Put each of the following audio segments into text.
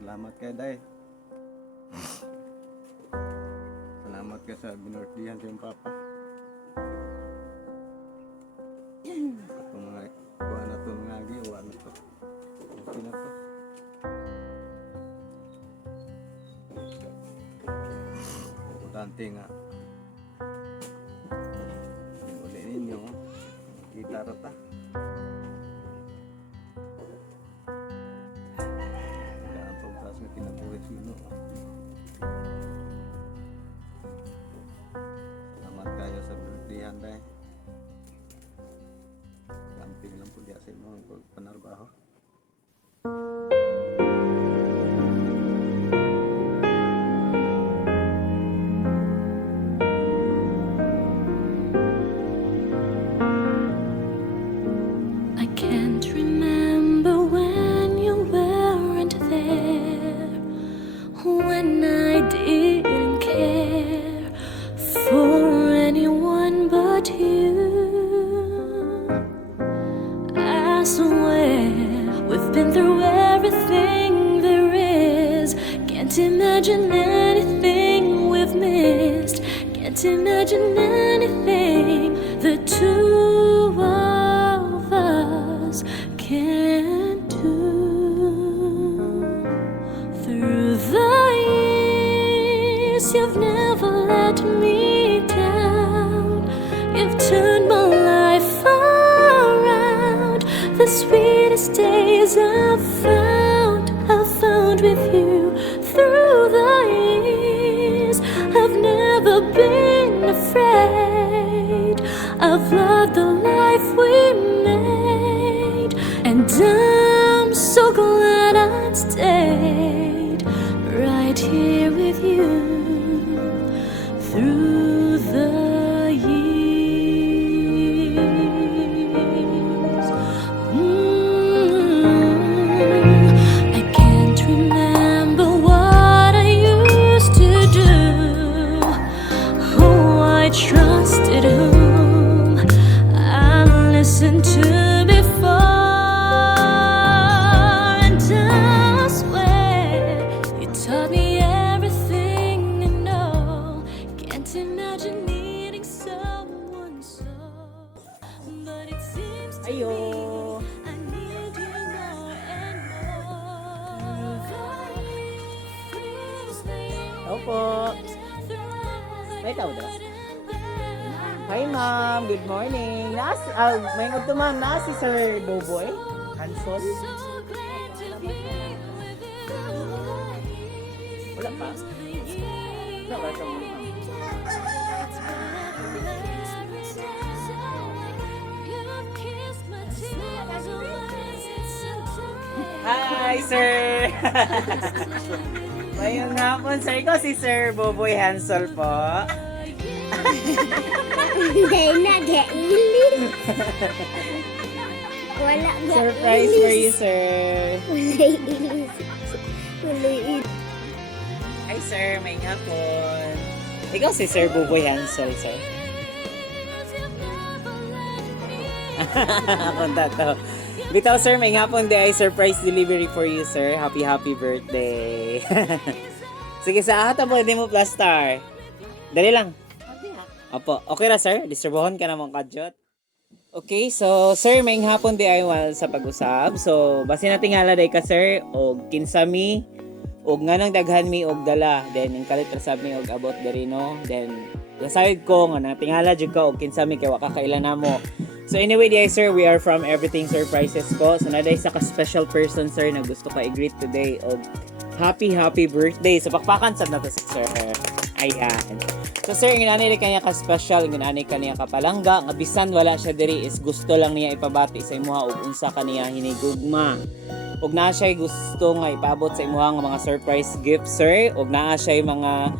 Salamat kay Day. Salamat ka sa binurtihan sa iyong papa. Itong mga kuha na ito mga agi, uwa na ito. Okay na ito. Importante nga. Yung uli ninyo, kita rata. Kaya pagkas nga kinabuhi sino. Salamat kayo sa binurtihan Day. Camping lang po diya sa inyo ang panarbaho. I can't remember when you weren't there, when I didn't care for anyone but you. I swear we've been through everything there is. Can't imagine anything we've missed. Can't imagine anything the two of us can't do. Through the years, you've never let me down. You've turned my life around. The sweetest days I've found with you. Through the years, I've never been afraid. I've loved the life we made, and I'm so glad I'd stayed right here with you through the years. I can't remember what I used to do, who I trusted, whom I listened to before, and I swear you taught me everything I know. Can't imagine needing someone so, but it seems to Ayo. me I need you more and more. Opo. May tao daw? Hi ma'am, good morning. May ngod to ma'am, na si Sir Boboy Hansol. Wala pa. Wala pa ka ma'am. Hi sir. Mayong hapon sir, ko si Sir Boboy Hansol po. Hindi na gailis. Wala gailis. Surprise for you sir. Wala ilis. Wala ilis. Hi sir, may hapon. Ikaw si Sir Boboy Hansol, sir. Punta to. Bitaw sir, may hapon di ay surprise delivery for you sir. Happy birthday. Sige sa ata po, di mo plus star. Dali lang. Opo, okay ra sir? Distribuhon ka na mong kadyot. Okay, so sir, may hapon di ay sa pag-usab. So, basi na tingala day ka sir, og kinsami, og nga nang daghan mi og dala. Then, yung kalit rasab mi og abot diri no. Then, lasayod ko nga natingala jud ka og kinsami kay waka kailan namo. So anyway, di sir, we are from Everything Surprises ko. So naday sa ka-special person sir na gusto ka i-greet today og happy birthday. So pakpakan sad na to si sir. Ayan. So sir, nginani kanya ka-special, nginani kanya kapalangga, nga bisan wala siya diri is gusto lang niya ipabati sa imuha og unsa kaniya hinigugma. Og naa siya gusto nga ipabot sa imuha nga mga surprise gifts sir, og naa siya mga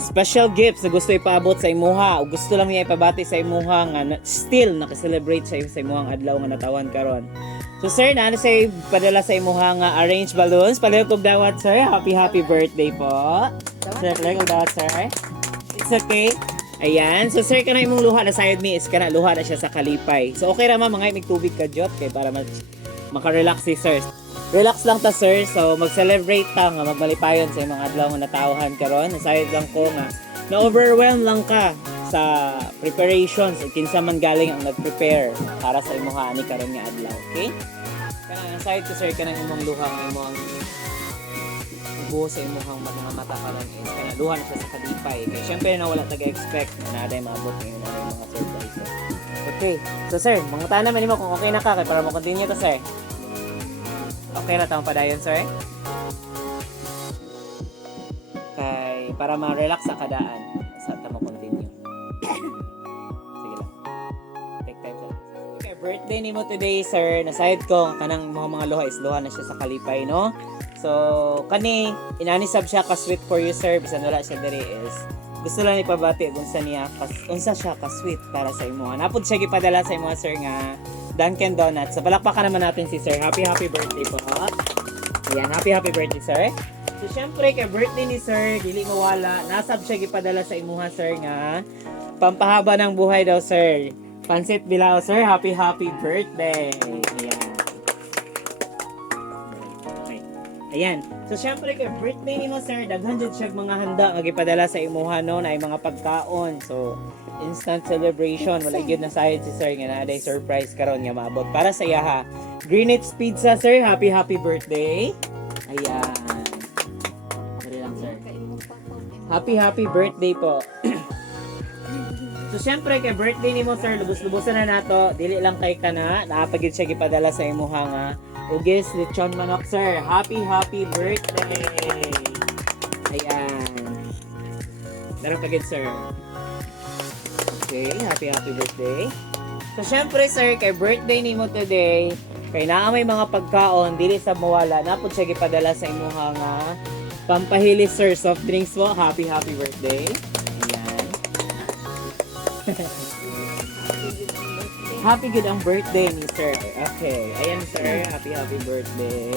special gifts na gusto ipaabot sa imuha o gusto lang niya ipabati sa imuha nga still naka-celebrate sa imuhang adlaw nga natawan karon. So sir, na say padala sa imuha nga arrange balloons. Palihog kog dawat sir. Happy birthday po. Sir, palihog kog dawat sir. It's okay. Ayan. So sir, kana imong luha na sayod mi is kana luha na siya sa kalipay. So okay ra ma mga mig tubig ka jot kay para maka-relax si sir. relax lang ta sir. So mag-celebrate ta nga magmalipayon sa mga adlaw nga natawhan karon. Aside lang ko nga na-overwhelm lang ka sa preparations ug kinsa man galing ang nag-prepare para sa imong ani karon nga adlaw, okay? Kanang aside to sir kanang imong luha ang imong buo sa imong mga mata karon is kana luha na siya sa kadipay. Kaya syempre na wala taga-expect na naday maabot ngayon na mga surprises. Okay. So sir, mga tanan man nimo kung okay na ka kay para mo continue to sir. Okay na tawong padayon sir. Kay para ma-relax sa kadaan sa tamo continue. Sige lang. Take time sir. Okay, birthday nimo today sir. Na side ko kanang mga luha is luha na siya sa kalipay no. So, kani, inanisab siya ka-sweet for you, sir. Bisan wala siya diri is, gusto lang ipabati kung unsa siya ka-sweet para sa imo. Napod siya gipadala sa imo, sir, nga Dunkin Donuts. So, palakpakan naman natin si sir. Happy birthday po. Ayan, happy birthday, sir. So, syempre, kay birthday ni sir, dili mawala. Nasab siya gipadala sa imo, sir, nga pampahaba ng buhay daw, sir. Pansit Bilao, sir. Happy birthday. Ayan. Ayan. So, syempre, kay birthday ni mo, sir, daghan dyan siya mga handa nga gipadala sa imuha, no, na mga pagkaon. So, instant celebration. Wala yun na sahid si sir nga na day surprise karon nga maabot. Para sa iya, ha. Greenwich Pizza, sir. Happy birthday. Ayan. Dali lang, sir. Happy birthday po. So, syempre, kay birthday ni mo, sir, lubos-lubosan na nato. Dili lang kay ka na. Nakapagid siya gipadala sa imuha nga. Ugis, lechon manok, sir. Happy birthday! Ayan. Darang kagid, sir. Okay, happy birthday. So, syempre, sir, kay birthday ni mo today, kay naa may mga pagkaon, dili sa mawala, napod siya gipadala sa imuha nga pampahilis, sir. Soft drinks mo. Happy birthday. Ayan. Happy good ang birthday ni sir. Okay. Ayan sir. Happy birthday.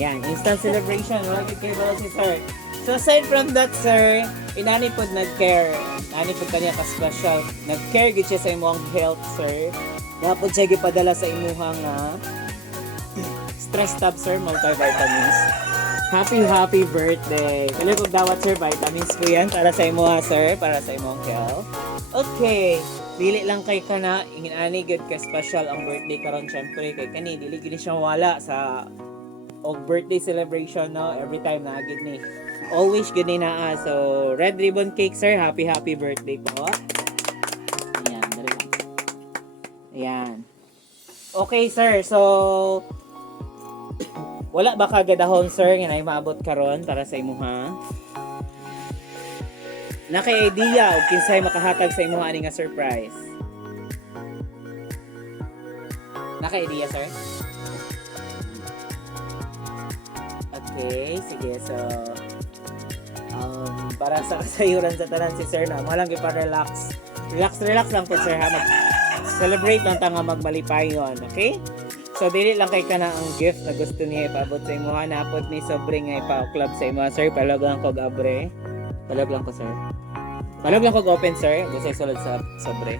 Yan. Instant celebration. Wala kayo ba si sir. So aside from that sir, inani po nag-care. Inani po kanya ka-special. Nag-care gid siya sa imong health sir. Dapat siya gipadala sa imuhang stress tab sir. Multivitamins. Happy birthday. Kali kong dawat sir. Vitamins po yan. Para sa imuha sir. Para sa imong health. Okay, dili lang kay kana ingin ani good ka special ang birthday karon syempre kay kani dili gid siya wala sa birthday celebration no every time na gid ni. Always gid ni naa. So, red ribbon cake sir, happy birthday po. Ayan, dali lang. Ayan. Okay sir, so wala ba kagadahon sir nga nay maabot karon para sa imuha? Naka-idea o kinsay makahatag sa imuha ani nga surprise? Naka-idea, sir? Okay, sige. So, para sa kasayuran sa tanan si sir na, malang ipa-relax. Relax lang po, sir, ha? Celebrate lang ta nga magmalipayon, okay? So, dili lang kay kana ang gift na gusto niya ipaabot sa imuha. Napot ni sobre nga ipa-club sa imuha, sir. Palog lang ko, gabre. Palog lang ko, sir. Palog lang ko open, sir. Gusto sulod sa sobre.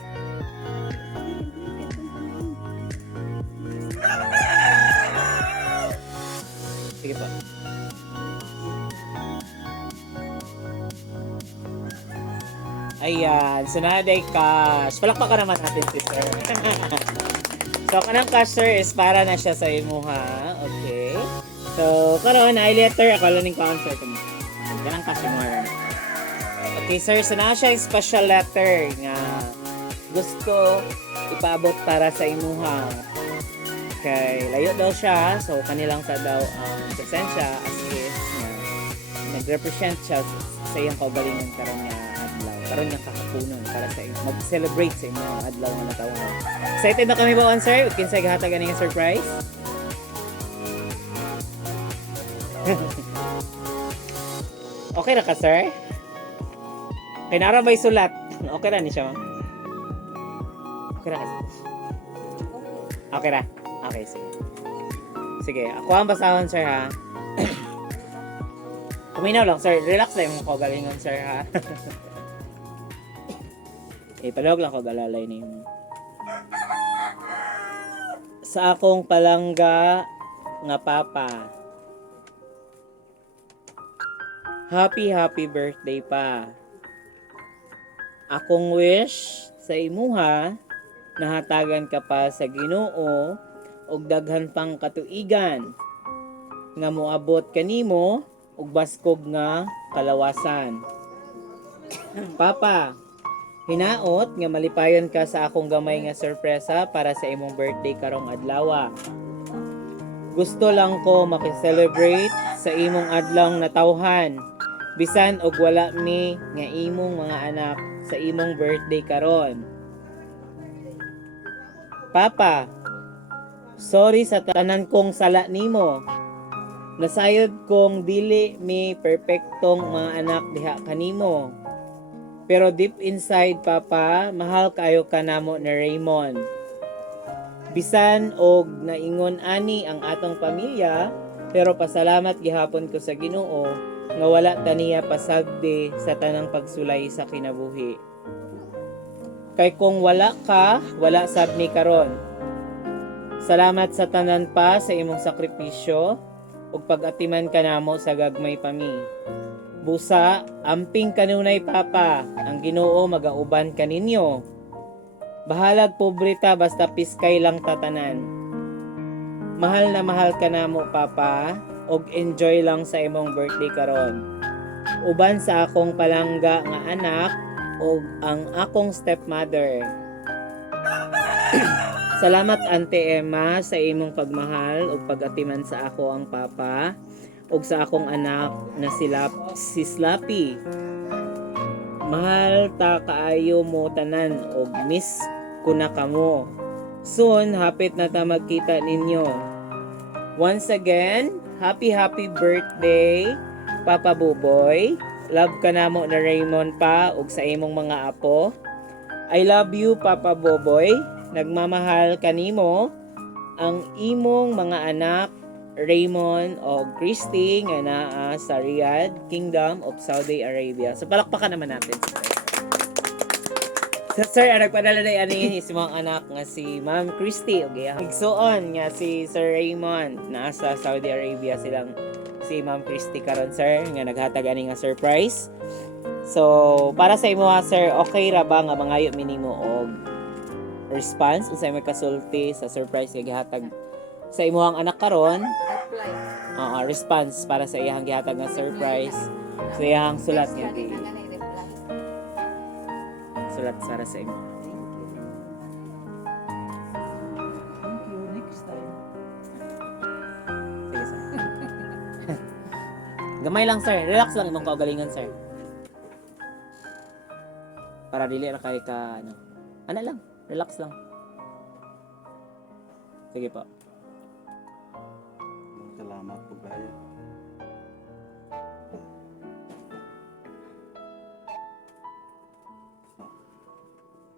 Sige po. Ayan. So, naday cash. Palakpakan naman natin si sir. So, kanang cash, sir, is para na siya sa imuha. Okay. So, karon ay letter. Akala ning concert mo. Kanang cash mo rin. Okay sir, so na siya yung special letter nga gusto ipaabot para sa imuha. Okay, layo daw siya, so kanilang sa daw presensya as is nga nag-represent siya sa iyang kaugalingon karon nga adlaw. Karon nga kakapunon para sa mag-celebrate sa imong adlaw nga natawhan. Excited na kami ba sir? Kinsay gihatag ani nga surprise? Okay na ka sir? Kaya nara ba'y sulat? Okay na ni siya, ma'am? Okay na kasi. Okay na? Okay, sige. Sige, ako ang basahon, sir, ha? Kuminaw lang, sir. Relax lang mo ko galingon, sir, ha? Palawag lang ko galalay ni mo. sa akong palangga nga papa. Happy birthday pa. Akong wish sa imuha nahatagan ka pa sa Ginoo og daghan pang katuigan nga moabot kanimo og baskog nga kalawasan. Papa, hinaot nga malipayon ka sa akong gamay nga sorpresa para sa imong birthday karong adlaw. Gusto lang ko makiselebrate sa imong adlong natawhan. Bisan og wala mi nga imong mga anak sa imong birthday karon. Papa, sorry sa tanan kong sala nimo. Nasayod kong dili mi perpektong mga anak diha kanimo. Pero deep inside, Papa, mahal kayo kanamo ni Raymond. Bisan og naingon ani ang atong pamilya, pero pasalamat gihapon ko sa Ginoo nga wala taniya pasagdi sa tanang pagsulay sa kinabuhi. Kay kung wala ka, wala sab mi karon. Salamat sa tanan pa sa imong sakripisyo ug pag-atiman kanamo sa gagmay pa mi. Busa, amping kanunay Papa, ang Ginoo magauban kaninyo. Bahalag pobreta basta piskay lang tatanan. Mahal na mahal kanamo Papa, og enjoy lang sa imong birthday karon. Uban sa akong palangga nga anak og ang akong stepmother. Salamat Ante Emma sa imong pagmahal ug pag-atiman sa ako ang Papa ug sa akong anak na si Slappy. Mahal ta kaayo mo tanan ug miss ko na kamo. Soon hapit na ta magkita ninyo. Once again, happy birthday Papa Buboy. Love ka namo na Raymond pa ug sa imong mga apo. I love you Papa Buboy. Nagmamahal kanimo ang imong mga anak Raymond o Christy nga naa sa Riyadh, Kingdom of Saudi Arabia. So palakpakan naman natin. So, sir, nagpadala na ani si mga anak nga si Ma'am Christy o igsuon nga si Sir Raymond naa sa Saudi Arabia silang si Ma'am Christy karon sir nga naghatag ani nga surprise. So para sa imo ha sir, okay ra ba nga mangayo minimo og response unsay may kasulti sa surprise nga gihatag sa imuhang anak karon? Response para sa iyang gihatag nga surprise sa iyang sulat nga sulat para sa imo. Thank you. Next time. Sige, sir. Gamay lang sir, relax lang imong kaugalingon sir. Para dili ra kay ka ano lang, relax lang. Sige po. Salamat po kayo.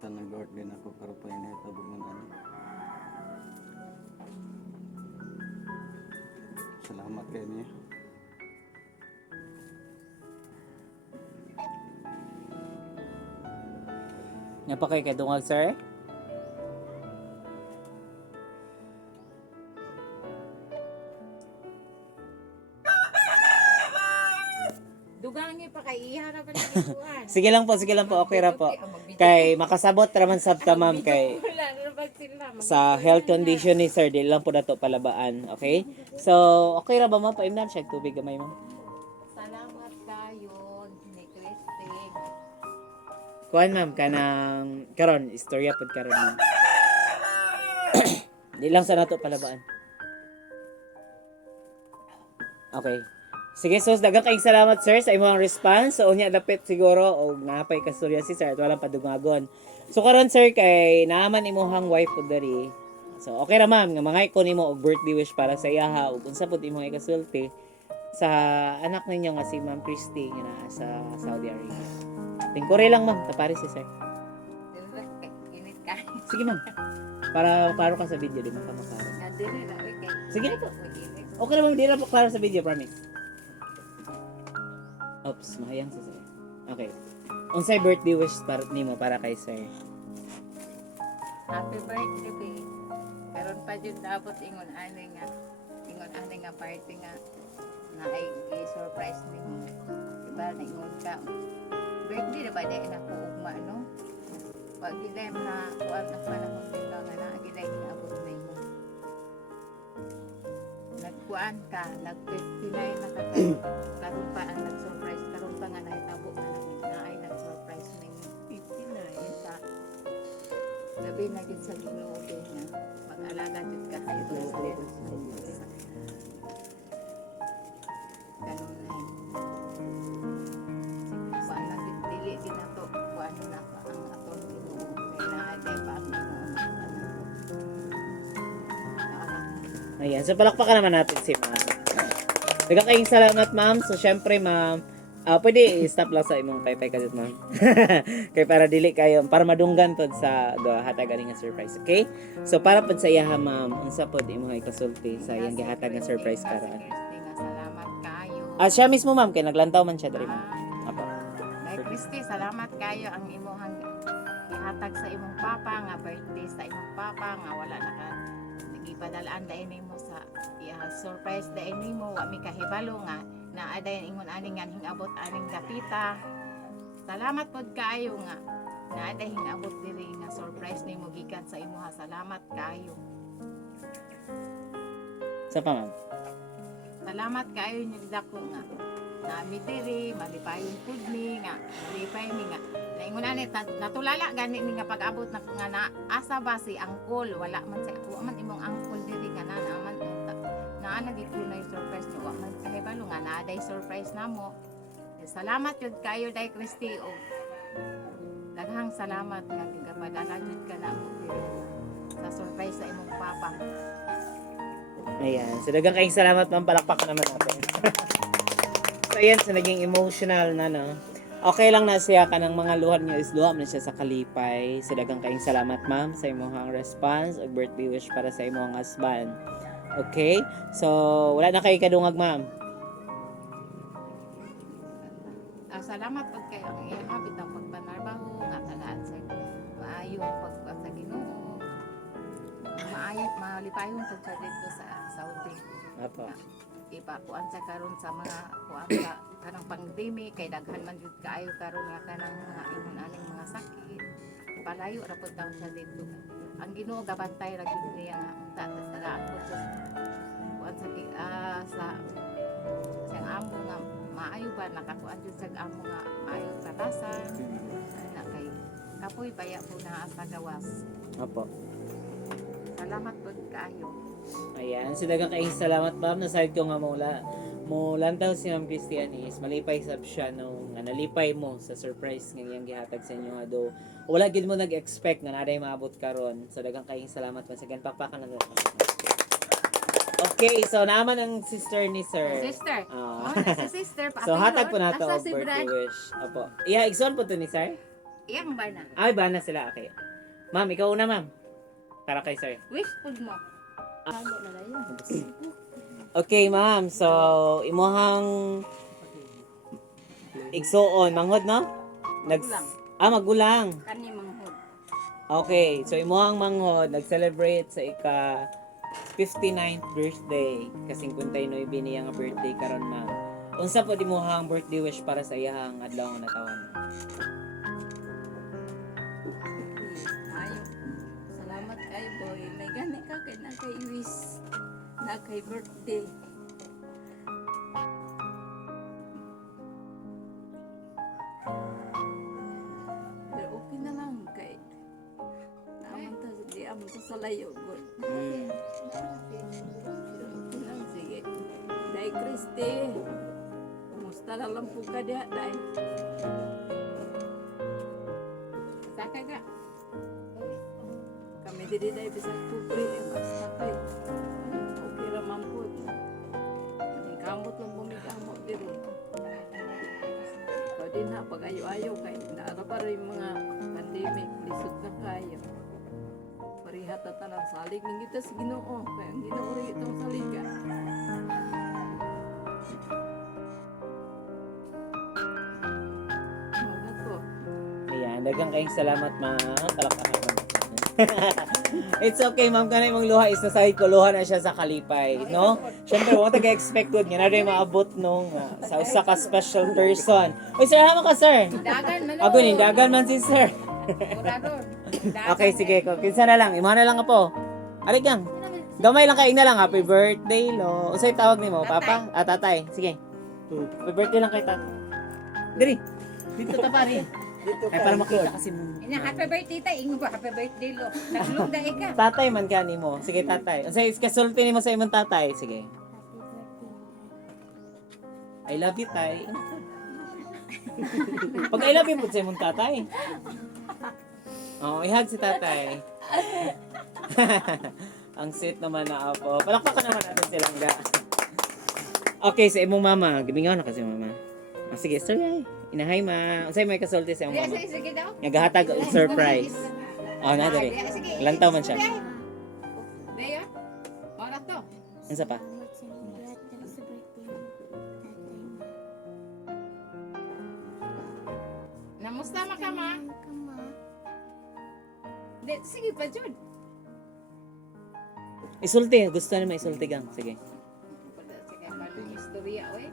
Tanang Lord din ako pero pa inahitabog ng ano. Salamat kayo niya. Nga pa kay kadungag sir? Dugangi pa kay iha na pa nagkuhan. Sige lang po, okay ra po. Kay makasabot raman sabta ma'am kay Wala na ba sila? sa health condition ni sir, di lang po nato palabaan, okay? So, okay ra ba ma'am? Paimnan siya tubig gamay ma'am. Salamat kayo ni Christy. Kuan ma'am kanang karon istorya pud karon ma'am. Di lang sa nato palabaan. Okay. Sige, so daghang kayong salamat sir sa imong response. So unya dapit siguro og napay kasturya si sir at walang padugagon. So karon sir kay naaman imong wife pud diri. So okay ra ma'am nga mangay ko nimo og birthday wish para sa iyaha ug unsa pud imong ikasulti sa anak ninyo nga si Ma'am Christy nga naa sa Saudi Arabia. Tingkore lang ma'am, tapari si sir. Init ka. Sige ma'am. Para klaro ka sa video, di makamakaro. Nadiri na okay. Sige na po. Okay na ma'am, di na po klaro sa video, promise. Oops, mahayang sa sir. Okay. Unsay birthday wish para nimo para kay sir? Happy birthday, babe. Karon pa jud dapat ingon ani nga party nga na ay i-surprise nimo. Diba naingon ka. Birthday na ba dahil na ko ugma no? Pag gilay na kuan na panahon nila nga na gilay niabot na imo. Nagkuan ka, nag-59 na ka karon pa ang nag-surprise karon pa nga nahitabo na ay nag-surprise nimo. 59 sa labi na gid sa Ginoo din nga mag-alaga jud ka kayo sa kanon na sana dili din ato kuan na ang aton Ginoo kay naaday pa ang Ginoo. Ayan, so palakpakan naman natin si ma'am. Daghang kayong salamat ma'am. So syempre ma'am, pwede i-stop lang sa imong paypay kadto ma'am. Kay para dili kayo, para madunggan pod sa hatag ani nga surprise, okay? So para pod sa iya ha ma'am, unsa pod imong ikasulti sa iyang gihatag nga surprise karon? Salamat kayo. Siya mismo ma'am kay naglantaw man siya diri ma'am. Apo. Nay Christy, salamat kayo ang imong ihatag sa imong papa nga birthday sa imong papa nga wala na ka nagipadalaan dai nimo sa surprise dai nimo wa mi kahibalo nga naaday ingon ani nga hingabot aning dapita. Salamat pod kayo nga naaday hingabot diri nga surprise nimo gikan sa imuha. Salamat kayo. Sa pa ma'am. Salamat kayo niyo dako nga nami diri malipayon pud mi nga malipay mi nga naingon ani natulala gani ni nga pag-abot na ko nga asa ba si angkol wala man sa ako man imong angkol diri nga naman naana gid ko na surprise no wa man kahibalo nga naaday surprise namo. Salamat jud kayo Day Christy o daghang salamat nga gigapadala jud ka na mo diri sa surprise sa imong papa. Ayan. So, daghang kayong salamat, ma'am. Palakpakan naman natin. So, ayan. So, naging emotional na, no? Okay lang na siya ka ng mga luhan niyo is luham na siya sa kalipay. So, daghang kayong salamat, ma'am, sa imong response o birthday wish para sa imong husband. Okay? So, wala na kayo kadungag, ma'am. Salamat pag kayo ang iyang habit ang pagpanarbaho nga talaan sa maayong pagkuha sa Ginoo. Maayong malipayon pag sa dito sa Saudi. Apo. Ipakuan sa karon sa mga kuan sa kanang pandemic kay daghan man jud kaayo karon nga kanang mga ingon aning mga sakit. Palayo ra pud daw sa dito. Ang Ginoo gabantay ra gyud niya nga tagaan po sa kuan sa amo nga maayo ba nakakuan jud sa amo nga maayo sa basa. Na kay kapoy baya po na sa gawas. Apo. Salamat po kayo. Ayan. So, daghang kayong salamat, ma'am. Nasahid ko nga mo lantaw si Ma'am Christianis. Malipay sab siya nung nga nalipay mo sa surprise nga iyang gihatag sa inyo nga do. Wala gid mo nag-expect nga naday maabot karon. So, daghang kayong salamat. Masagan pakpakan na natin. Okay, so naman ang sister ni sir. Sister. Ah. Si sister pa. So, hatag po nato Asa og si birthday Brad? wish. Apo. Iya, igsoon po to ni sir? Iyang ba na? Ay, ba na sila? Okay. Ma'am, ikaw una, ma'am. Para kay sir. Wish food mo. Okay, ma'am. So, imuhang igsoon. Manghod, no? Magulang. Magulang. Kani manghod. Okay. So, imuhang manghod. Nag-celebrate sa ika 59th birthday. Kasi 59 niya nga birthday karon ma'am. Unsa po imuhang birthday wish para sa iyang adlaw nga natawan? Ayo. Salamat kayo boy. May gani ka kay na kay wish na kay birthday. Pero okay na lang kay naman ta di amo ta sa layo boy. Okay lang sige. Day Christy. Kumusta na lang po ka diha day? Saka ka. Kami diri day bisag kupri basta kay okay ra man po. Ang kamot lang bumigamot diri. Ikaw din na pag-ayo-ayo kay naara pa rin mga pandemic lisod na kayo. Parihat na tanang salig ning kita sa Ginoo kay ang Ginoo rin itong saligan. Mga ko. Ayan, daghang kayong salamat, ma'am. Palakpakan naman. It's okay, ma'am. Kanay mong luha is nasahid ko. Luha na siya sa kalipay. No? Siyempre, wala taga-expect ko. Nga na rin maabot nung sa usa ka special person. Uy, sir, hama ka, sir. Dagan man. Ako ni, dagan man si sir. Kurador. Okay, sige. Kinsa na lang. Imahan na lang po. Aray kang. Gamay lang kayo na lang. Happy birthday, lo. Usay tawag ni mo, papa? Ah, tatay. Sige. Happy birthday lang kay tatay. Diri. Dito ta pare. Ay, para makita kasi mo. Ina, happy birthday tayo. Ingo ba, happy birthday lo. Naglugda ka. Tatay man ka ni mo. Sige, tatay. Unsay kasulti ni mo sa imong tatay? Sige. I love you, tay. Pag I love you po sa imong tatay. Oh, ihag si tatay. Ang sweet naman na apo. Palakpakan naman natin silang ga. Okay, sa imong mama. Gibingaw na kasi mama. Ah, sige, sorry. Inahay ma. Unsay may kasulti sa imong mama? Sige daw. Nagahatag og surprise. Oh, na dali. Ilang taon man siya? Daya. Wala to. Unsa pa? Salamat sa birthday sa birthday ni tatay mo. Namusta ma ka ma? Kama. Sige pa jud. Isulti. Gusto na may isulti gang. Sige. Sige, maling istorya oy.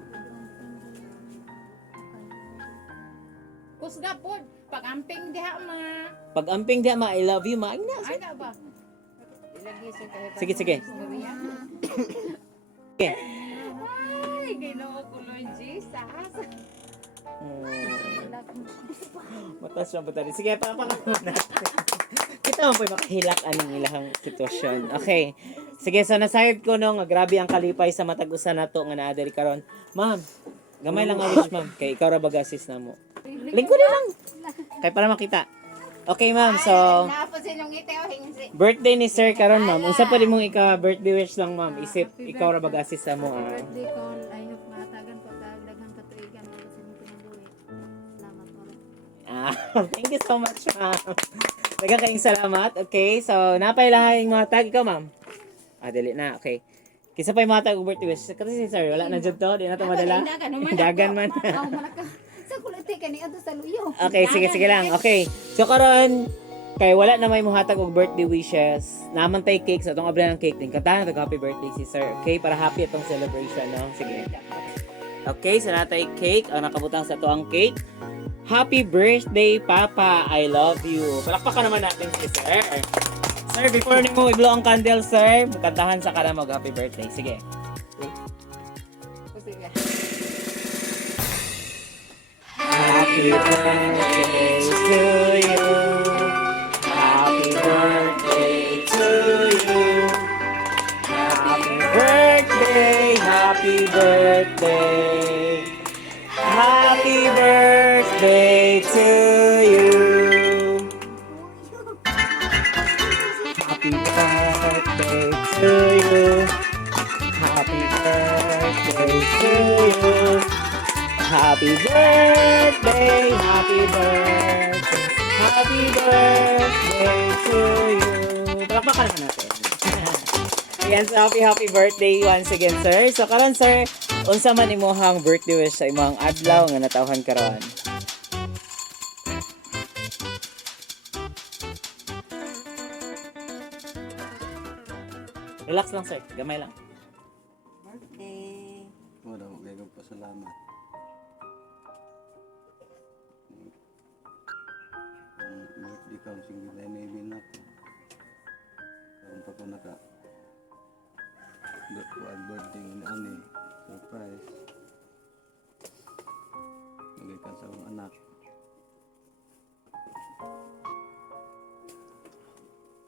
Kusga pod, pag-amping diha ma. Pag amping diha ma, I love you ma. Ay na. Ay na ba? Ilagay sa kahit Sige, sige. istorya. Sige. Ay, Ginoo ko Lord Jesus. Matas siya ba? Sige, papakakaroon natin. Kita mo po makahilak aning ilahang sitwasyon. Okay. Sige, so nasayod ko no, nga grabe ang kalipay sa matag-usa nato nga naa diri karon. Ma'am, gamay lang nga wish ma'am, kay ikaw ra bag-assist na mo. Lingkod lang. Kay para makita. Okay, ma'am. So, Naapos sinyong ite o hingsi. birthday ni sir karon ma'am. Unsa pa rin mong ika-birthday wish lang ma'am? Isip ikaw ra bag-assist sa mo. Birthday ko, ayaw matagan ko daghang katuigan mo sa inyong pinabuhi. Salamat mo. Thank you so much, ma'am. Daghang kayong salamat. Okay, so napay lang yung mga tag ikaw, ma'am. Dili na. Okay. Kisa pa yung mga tag birthday wish. Kasi si sir, wala na dyan to. Di na to madala. Dagan man. Aw, malaka. Sa kulati kani adto sa luyo. Okay, sige lang. Okay. So karon kay wala na may muhatag og birthday wishes. Naman tay cake sa atong abla ng cake din. Kantahan tag happy birthday si sir. Okay, para happy itong celebration, no? Sige. Okay, so natay cake. Ang nakabutang sa to ang cake. Happy birthday, Papa. I love you. Palakpakan naman natin si sir. Sir, before ni mo i-blow ang candle, sir, kantahan sa kana mag happy birthday. Sige. Sige. Happy birthday to you. Happy birthday to you. Happy birthday, happy birthday. Happy birthday to you. Happy birthday to you. Happy birthday to you. Happy birthday, happy birthday, happy birthday to you. Palakpakan naman natin. Ayan, so happy birthday once again, sir. So karon sir, unsa man imong birthday wish sa imong adlaw nga natawhan karon? Relax lang, sir. Gamay lang. Wala ko kayo pasalamat. Birthday ka, sige na inibin ako. Karoon pa ko naka birthday ni ani, surprise. Nagikan sa akong anak.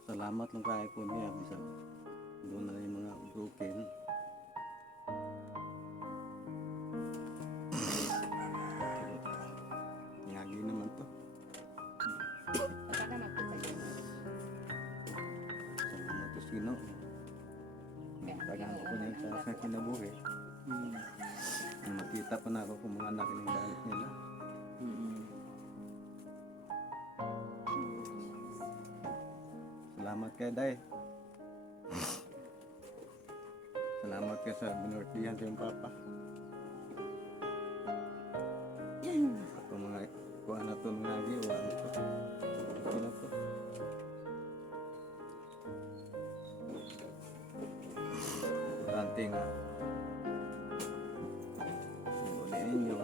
Salamat lang kaya ko niya. Bisa doon na yung mga broken. Ngagi naman to. Salamat to sino. Tagaan ko niya sa kinabuhi. Makita pa na ako kung mga anak ng dalit nila. Salamat kay Day. Salamat kay sa binortihan sa iyong papa. Ako mga kuha na ito nga giwa na ito. Ito na ito. swerte nga. Muli ninyo,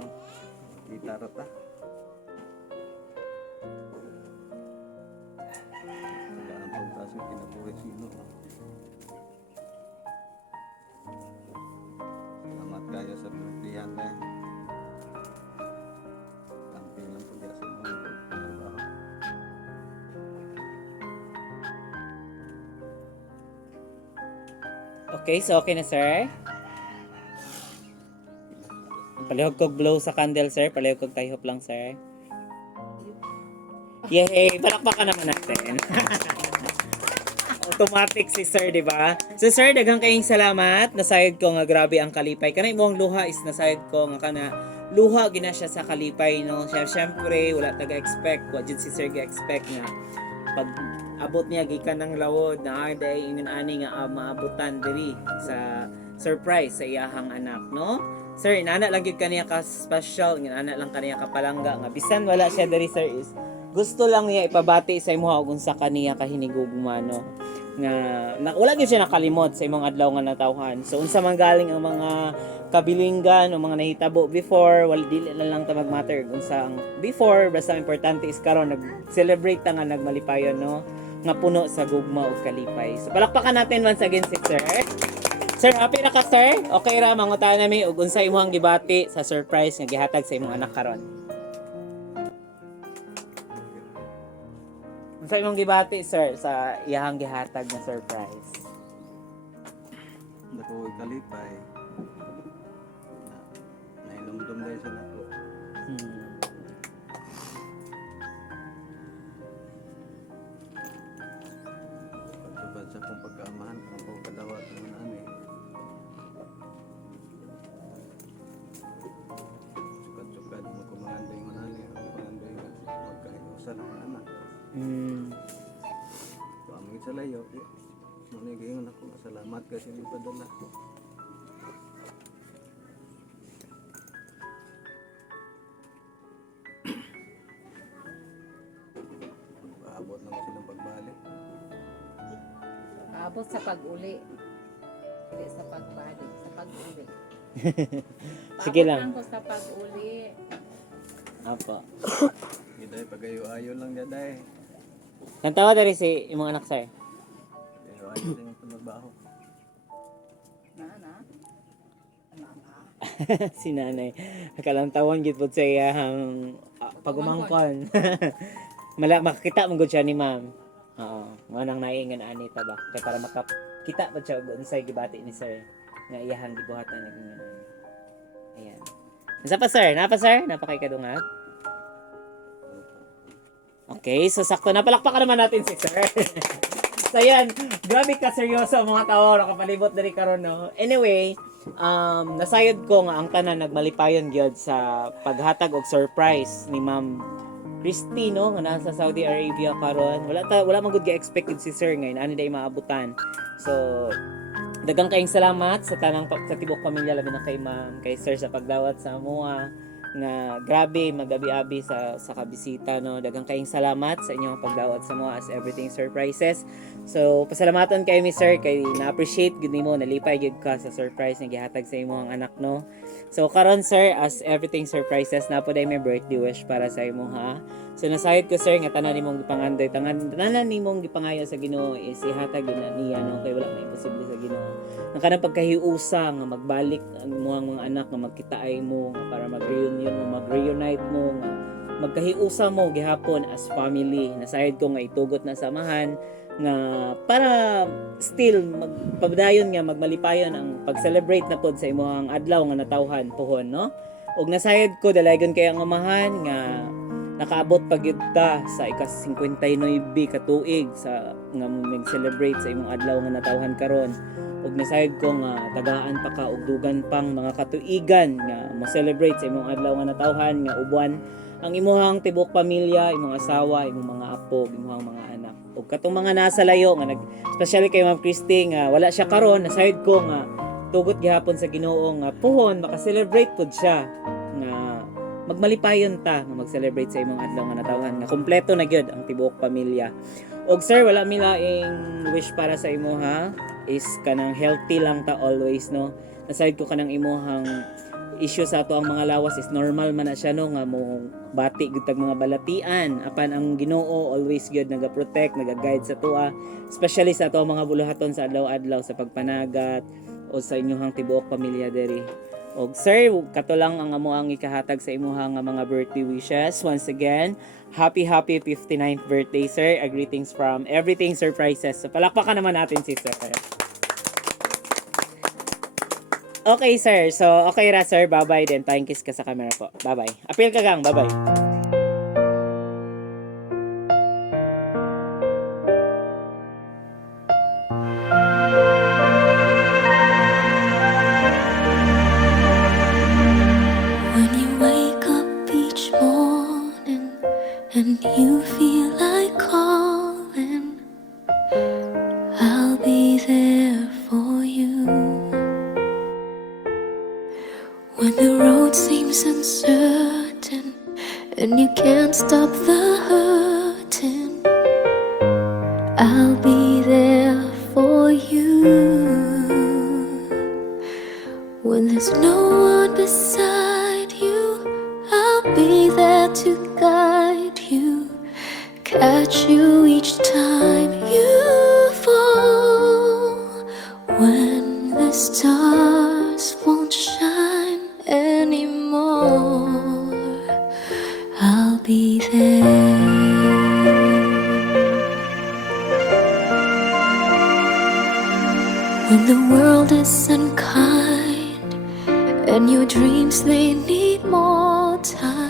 kita rata. Wala ang pagtaso kinabuhi sino. Salamat kayo sa pagtiyan na. Kamping lang po sa mga trabaho. Okay, so okay na, sir? Palihog kog blow sa candle, sir. Palihog kog tayhop lang, sir. Yay! Palakpakan naman natin. Automatic si sir, di ba? So sir, daghang kayong salamat. Nasayod ko nga grabe ang kalipay. Kanay mo ang luha is nasayod ko nga kana luha gina siya sa kalipay, no? Syempre, wala taga-expect. Wa jud si sir ga-expect nga pag abot niya gikan ng lawod na day ingon ani nga maabutan diri sa surprise sa iyahang anak, no? Sir, inana lang gyud kaniya ka special, inana lang kaniya ka palangga nga bisan wala siya diri, sir, is gusto lang niya ipabati sa imo ug unsa kaniya ka hinigugma, no? Nga wala gyud siya nakalimot sa imong adlaw nga natawhan. So unsa man galing ang mga kabilinggan o mga nahitabo before, wala dili na lang ta magmatter unsa ang before, basta importante is karon nag-celebrate ta nga nagmalipayon, no? Nga puno sa gugma ug kalipay. So palakpakan natin once again si sir. Sir, happy na ka, sir? Okay ra mangutan nami ug unsa imong gibati sa surprise nga gihatag sa imong anak karon? Unsa imong gibati, sir, sa iyahang gihatag na surprise? Nakuha kalipay. Nailumdum dahil sa nako. Pagtubad sa kong pagkaamahan, kung po kadawat naman ani. Sukat-sukat mo kumanday mo nani. Kumanday mo magkahinusan ang anak. Pamit sa layo. Muna gayon ako. Salamat kasi ni padala. Paabot lang silang pagbalik. Abot sa pag-uli. Hindi sa pagbalik, sa pag-uli. Sige lang. Paabot lang ko sa pag-uli. Apo. Giday pagayo-ayo lang daday. Kantawa diri si imong anak, sir. Pagayo-ayo din ito magbaho. Na. Si nanay. Nakalantawan gid pud sa iyang pagumangkon. Makakita man gud siya ni ma'am. Oo, mo nang naingan ani ta ba? Kay para makakita pa siya og unsay gibati ni sir nga iyahang gibuhatan ng ingon. Ayan. Unsa pa, sir? Napa, sir? Napa kay kadungat? Okay, so sakto na palakpakan naman natin si sir. So yan, grabe ka seryoso ang mga tao nakapalibot diri karon, no. Anyway, nasayod ko nga ang tanan nagmalipayon gyud sa paghatag og surprise ni Ma'am Christy, no, nga nasa Saudi Arabia karon. Wala man gud gi-expected si sir ngayon ani day maabutan. So daghang kayong salamat sa tanang sa tibok pamilya, labi na kay ma'am, kay sir sa pagdawat sa amuha nga grabe magabi-abi sa kabisita, no. Daghang kayong salamat sa inyong pagdawat sa amuha as everything surprises. So pasalamatan kay mi sir kay na-appreciate gud nimo, nalipay gud ka sa surprise nga gihatag sa imong anak, no. So karon sir, as everything surprises na po day may birthday wish para sa imo, ha. So nasayod ko sir nga tanan nimong gipangandoy, tanan nimong gipangayo sa Ginoo is ihatag na niya, no, kay wala may imposible sa Ginoo. Ang kanang pagkahiusa nga magbalik ang mga anak nga magkitaay mo nga para mag-reunion mo, mag-reunite mo nga magkahiusa mo gihapon as family. Nasayod ko nga itugot na samahan nga para still magpabdayon nga magmalipayon ang pag-celebrate na pod sa imong adlaw nga natawhan pohon, no. Ug nasayod ko dalaygon kay ang amahan nga nakaabot pagyud ta sa ika-59 ka tuig sa nga mag-celebrate sa imong adlaw nga natawhan karon. Ug nasayod ko nga tagaan pa ka og dugan pang mga katuigan nga mo celebrate sa imong adlaw nga natawhan nga uban ang imuhang tibok pamilya, imong asawa, imong mga apo, imong mga anak. Ug katong mga nasa layo nga especially kay Ma'am Christy nga wala siya karon, nasayod ko nga tugot gihapon sa Ginoo nga puhon maka-celebrate pud siya nga magmalipayon ta nga mag-celebrate sa imong adlaw nga natawhan nga kompleto na gyud ang tibuok pamilya. Og sir, wala mi laing wish para sa imo, ha. is kanang healthy lang ta always, no. Aside ko kanang imuhang issue sa ato ang mga lawas is normal man na siya, no, nga mo bati gyud tag mga balatian apan ang Ginoo always gyud naga-protect, naga-guide sa tuwa, especially sa ato ang mga buluhaton sa adlaw-adlaw sa pagpanagat o sa inyong tibuok pamilya diri. Og sir, kato lang ang amo ang ikahatag sa imuha nga mga birthday wishes. Once again, happy 59th birthday, sir. A greetings from Everything Surprises. So palakpakan naman natin si sir. Okay, sir. So, okay ra, sir. Bye-bye then. Thank kiss ka sa camera po. Bye-bye. Appeal ka gang. Bye-bye. When you wake up each morning and you feel like calling, I'll be there for you. When the road seems uncertain and you can't stop the hurting, I'll be there for you. When there's no one beside you, I'll be there to guide you, catch you each time you fall. When the stars won't shine anymore, I'll be there. When the world is unkind and your dreams they need more time,